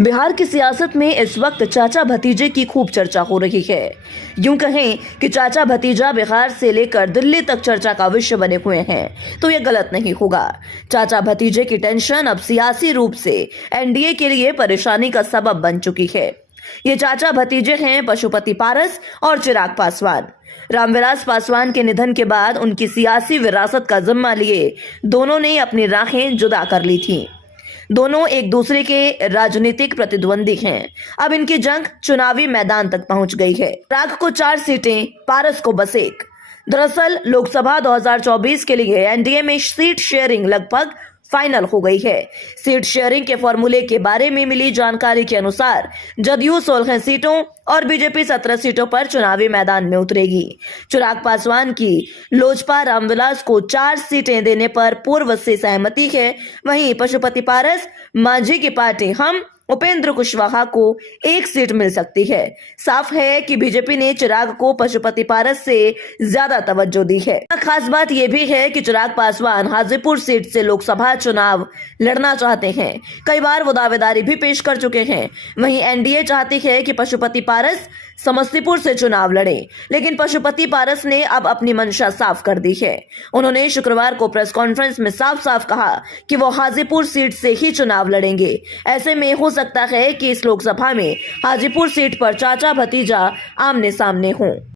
बिहार की सियासत में इस वक्त चाचा भतीजे की खूब चर्चा हो रही है। यूं कहें कि चाचा भतीजा बिहार से लेकर दिल्ली तक चर्चा का विषय बने हुए हैं तो यह गलत नहीं होगा। चाचा भतीजे की टेंशन अब सियासी रूप से एनडीए के लिए परेशानी का सबब बन चुकी है। ये चाचा भतीजे हैं पशुपति पारस और चिराग पासवान। रामविलास पासवान के निधन के बाद उनकी सियासी विरासत का जिम्मा लिए दोनों ने अपनी राहें जुदा कर ली थी। दोनों एक दूसरे के राजनीतिक प्रतिद्वंदी हैं। अब इनकी जंग चुनावी मैदान तक पहुंच गई है। चिराग को 4 सीटें, पारस को बस 1। दरअसल लोकसभा 2024 के लिए एनडीए में सीट शेयरिंग लगभग फाइनल हो गई है। सीट शेयरिंग के फॉर्मूले के बारे में मिली जानकारी के अनुसार जदयू 16 सीटों और बीजेपी 17 सीटों पर चुनावी मैदान में उतरेगी। चिराग पासवान की लोजपा रामविलास को 4 सीटें देने पर पूर्व से सहमति है। वहीं पशुपति पारस मांझी की पार्टी हम उपेंद्र कुशवाहा को 1 सीट मिल सकती है। साफ है कि बीजेपी ने चिराग को पशुपति पारस से ज्यादा तवज्जो दी है। खास बात यह भी है कि चिराग पासवान हाजीपुर सीट से लोकसभा चुनाव लड़ना चाहते हैं। कई बार वो दावेदारी भी पेश कर चुके हैं। वहीं एनडीए चाहती है कि पशुपति पारस समस्तीपुर से चुनाव लड़े, लेकिन पशुपति पारस ने अब अपनी मंशा साफ कर दी है। उन्होंने शुक्रवार को प्रेस कॉन्फ्रेंस में साफ साफ कहा कि वो हाजीपुर सीट से ही चुनाव लड़ेंगे। ऐसे में हो सकता है कि इस लोकसभा में हाजीपुर सीट पर चाचा भतीजा आमने सामने हों।